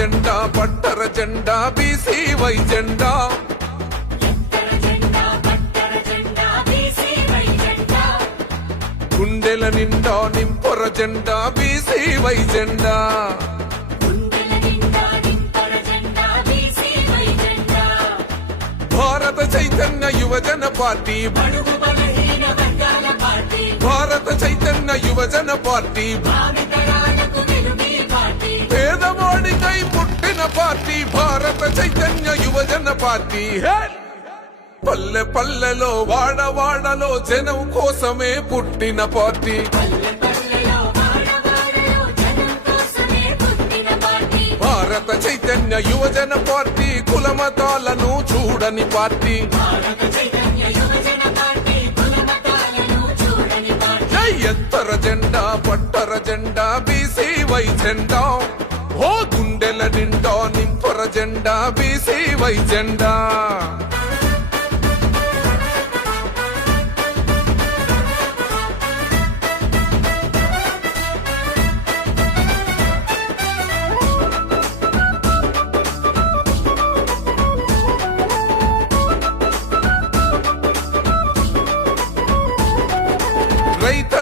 జెండా పట్టర జెండా బీసీవై జెండా గుండెల నిండా నింపొర జెండా బీసీవై జెండా భారత చైతన్య యువజన పార్టీ భారత చైతన్య యువజన పార్టీ పేదవాడికై పుట్టిన పార్టీ భారత చైతన్య యువజన పార్టీ పల్లె పల్లెలో వాడవాడలో జనం కోసమే పుట్టిన పార్టీ భారత చైతన్య యువజన పార్టీ కులమతాలను చూడని పార్టీ ఎత్తర జెండా పట్టర జెండా బీసీవై జెండా ఓ గుండెల నిండా నింపర జెండా బీసీవై జెండా